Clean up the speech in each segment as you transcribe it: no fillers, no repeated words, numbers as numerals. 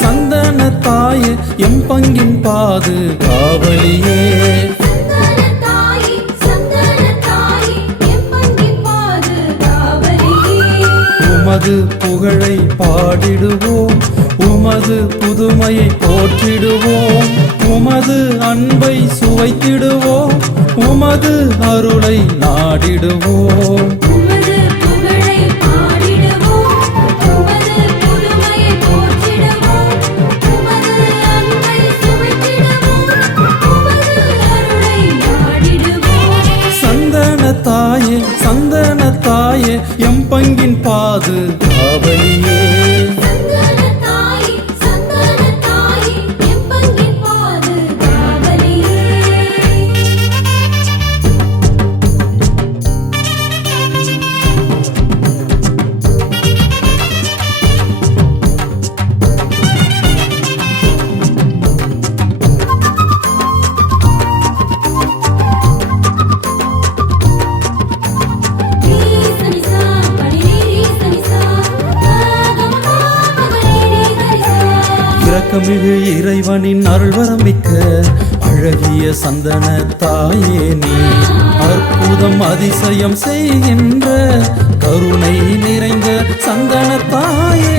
சந்தன தாயே எம் பங்கின் பாதுகாவலியே. உமது புகழை பாடிடுவோம், உமது புதுமையை போற்றிடுவோம், உமது அன்பை சுவைத்திடுவோம், உமது அருளை நாடிடுவோம். தாயே சந்தன தாயே எம் பங்கின் பாதுகாவலியே. இரக்கமிகு இறைவனின் அருள்வரம் மிக்க அழகிய சந்தன தாயே நீ, அற்புதம் அதிசயம் செய்கின்ற கருணை நிறைந்த சந்தன தாயே.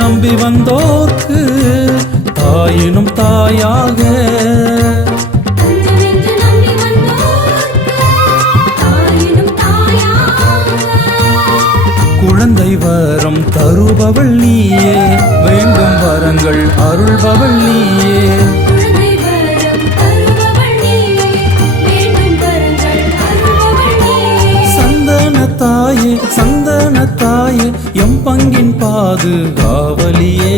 நம்பி வந்தோர்க்கு தாயினும் தாயாக, குழந்தை வரம் தருபவள் நீயே, வேண்டும் வரங்கள் அருள்பவள் நீயே. தாயே சந்தன தாயே எம் பங்கின் பாதுகாவலியே.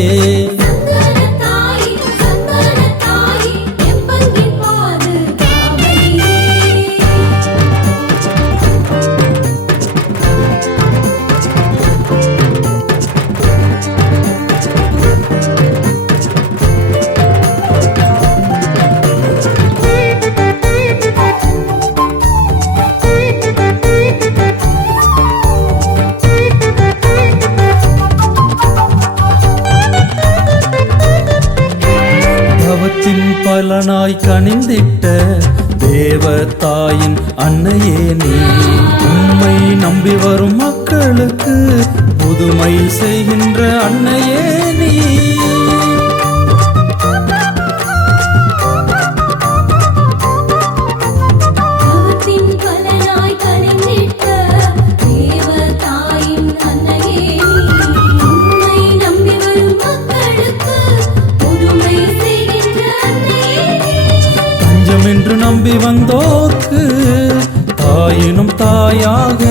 பலனாய் கனிந்திட்ட தேவ தாயின் அன்னையே நீ, உம்மை நம்பி வரும் மக்களுக்கு புதுமை செய்கின்ற அன்னையே நீ. என்று நம்பி வந்தோர்க்கு தாயினும் தாயாக,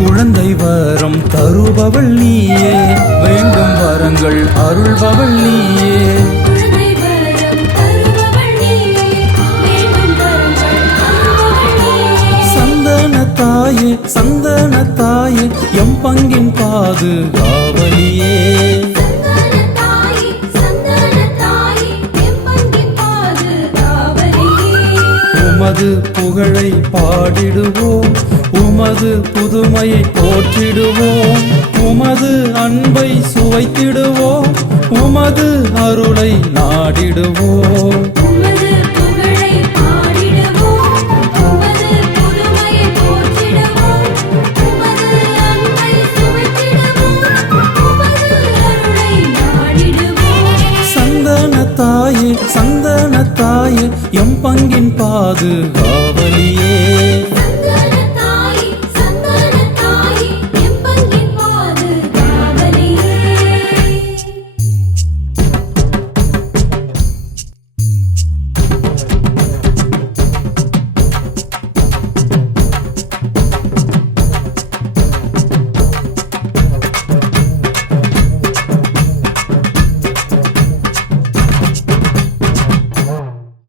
குழந்தை வரம் தருபவள் நீயே, வேண்டும் வரங்கள் அருள்பவள் நீயே. தாயே சந்தன தாயே எம் பங்கின் பாதுகாவலியே. உமது புகழை பாடிடுவோம், உமது புதுமையை போற்றிடுவோம், உமது அன்பை சுவைத்திடுவோம், உமது அருளை நாடிடுவோம். தாயே சந்தன தாயே எம் பங்கின் பாதுகா